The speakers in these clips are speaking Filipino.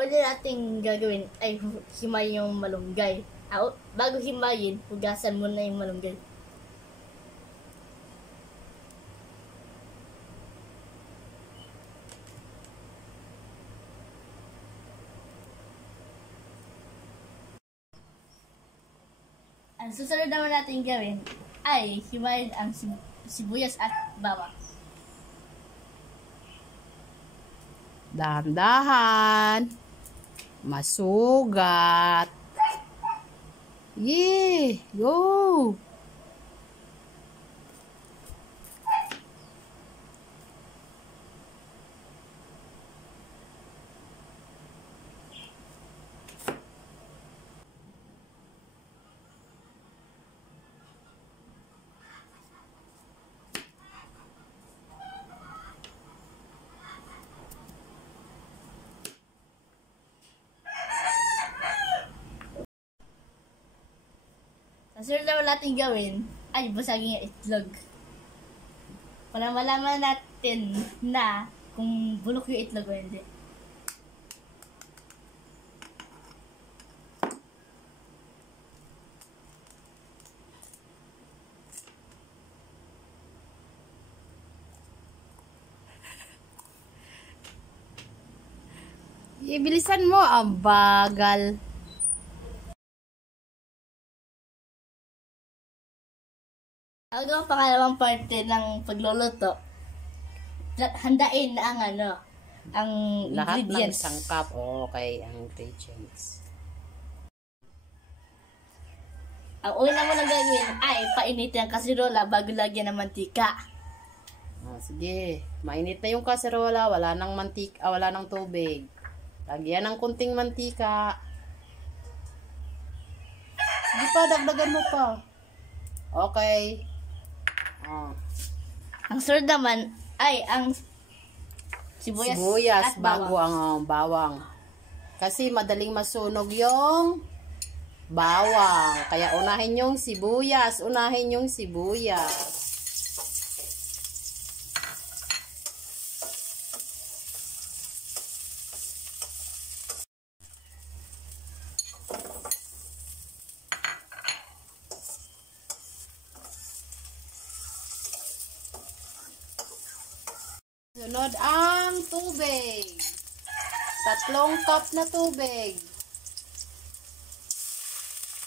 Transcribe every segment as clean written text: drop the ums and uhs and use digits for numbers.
una nating gagawin ay himayin yung malunggay. Bago himayin, hugasan muna yung malunggay. Ang susunod naman natin gawin ay himayin ang sibuyas at bawang. Dahan-dahan. Masugat. Yee! Go! Ang sunod naman natin gawin ay basagin yung itlog. Para malaman natin na kung bulok yung itlog o hindi. Ibilisan mo, ang bagal. Ang pangalawang parte ng pagluluto, handain na ang Lahat ng ingredients. sangkap. Okay, ang ingredients. Ang una mo nang gagawin ay painitin ang kasirola bago lagyan ng mantika. Sige, mainit na yung kaserola, wala nang mantika, wala nang tubig. Lagyan ng kunting mantika. Hindi pa, dagdagan mo pa. Okay. Ang sunod naman ay ang sibuyas at bago bawang. ang bawang. Kasi madaling masunog yung bawang. Kaya unahin yung sibuyas. Sunod ang tubig. 3 cup na tubig.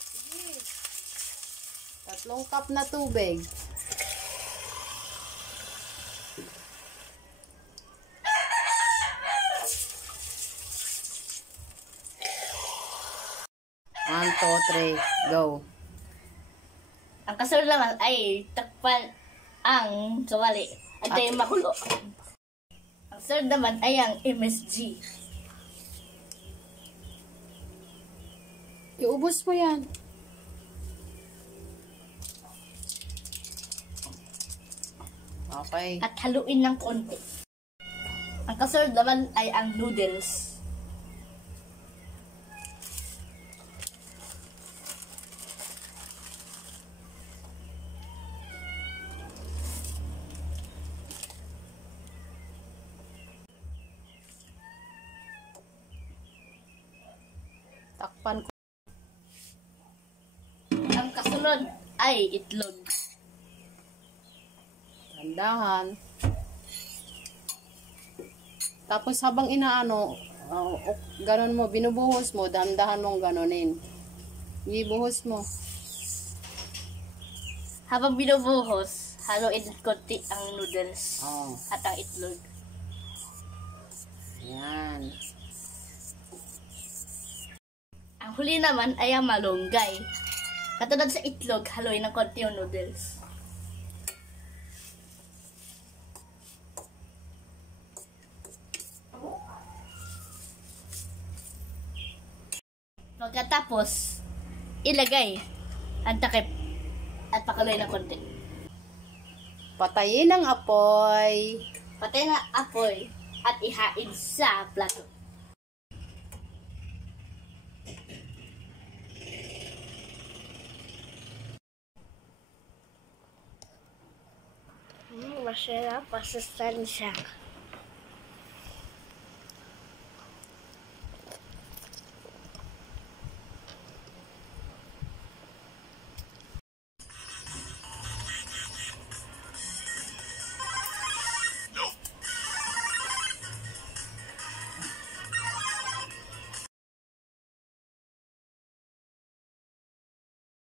Sige. 3 cup na tubig. One, two, three, go. Ang kasunod naman ay takpan ang sawali. Antayin makulo. Ang sunod naman ay ang MSG. Iubos mo yan. Okay. At haluin ng konti. Ang kasunod naman ay ang noodles. Takpan ko. Ang kasunod ay itlog. Tandahan. Tapos habang inaano, ganon mo, binubuhos mo, dandahan mong ganonin. Ibuhos mo. Habang binubuhos, haluin konti ang noodles at ang itlog. Ayan. Ang huli naman ay ang malunggay. Katulad sa itlog, haluin ng konti yung noodles. Pagkatapos, ilagay ang takip at pakuluin ng konti. Patayin ang apoy. Patayin ang apoy at ihain sa plato. Masarap, masustansya.